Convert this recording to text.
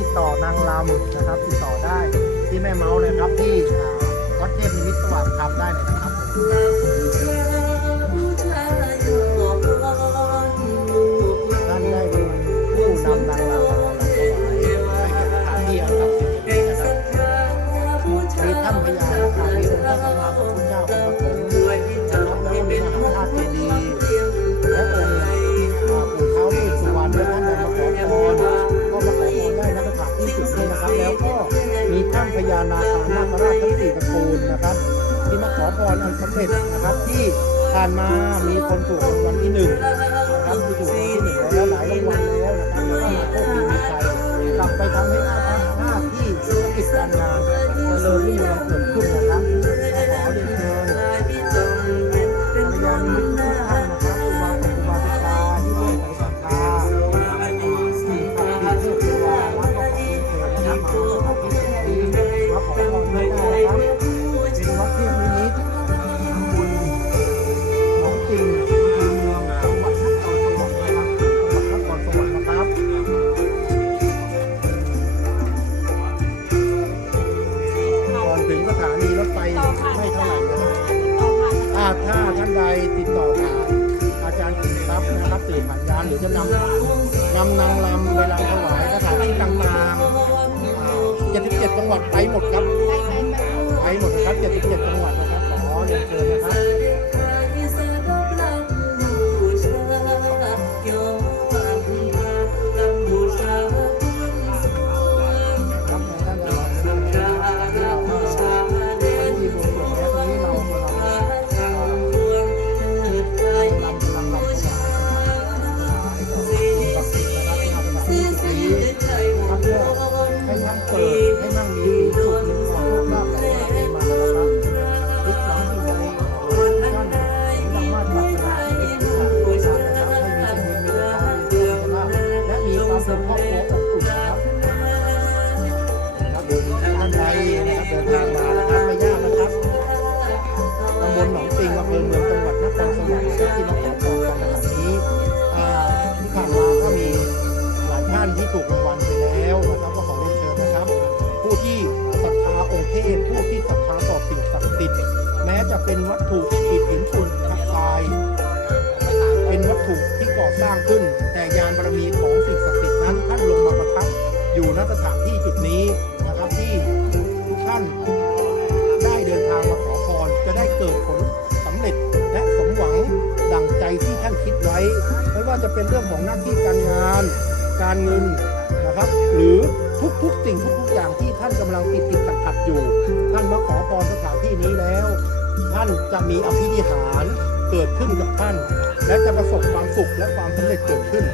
ติดต่อนางลำนะครับ ติดต่อได้ที่แม่เมาส์นะครับที่วัดเทพนิมิตสว่างธรรมได้เลยนะครับท่านได้เปผู้นำนางลำมีท่านพญานาคที่องค์พระสัมมาสัมพุทานาคานาคราชทั้งสี่ตระกูลนะครับ ที่มาขอพรอันสำเร็จนะครับที่ผ่านมามีคนถูกรางวัลที่หนึ่งนะครับที่ถูกรางวัลที่หนึ่งแล้วหลายรางวัลแล้วนะครับแล้วก็มาโชคดีมีชัยกลับไปทำให้หน้าที่หน้าที่ธุรกิจการงานเจริญรุ่งเรืองเกิดขึ้นนะครับานยานหรือจะนำนำนางรำไปรำถวายสถานที่ต่างๆ77จังหวัดไปหมดครับ ไปหมดนะครับ77จังหวัดนะครับขอเรียนเชิญนะครับ เป็นวัตถุอิฐหินปูนทับทราย เป็นวัตถุที่ก่อสร้างขึ้น แต่ยานบารมีของสิ่งศักดิ์สิทธิ์นั้นท่านลงมาประทับอยู่ณสถานที่จุดนี้นะครับที่ทุกท่านได้เดินทางมาขอพรจะได้เกิดผลสำเร็จและสมหวังดังใจที่ท่านคิดไว้ ไม่ว่าจะเป็นเรื่องของหน้าที่การงาน การเงินนะครับ หรือทุกๆสิ่งทุกๆอย่างที่ท่านกำลังติดติดขัดขัดอยู่ ท่านมาขานจะมีอภินิหารเกิดขึ้นกับท่าน และจะประสบความสุขและความสำเร็จเกิดขึ้น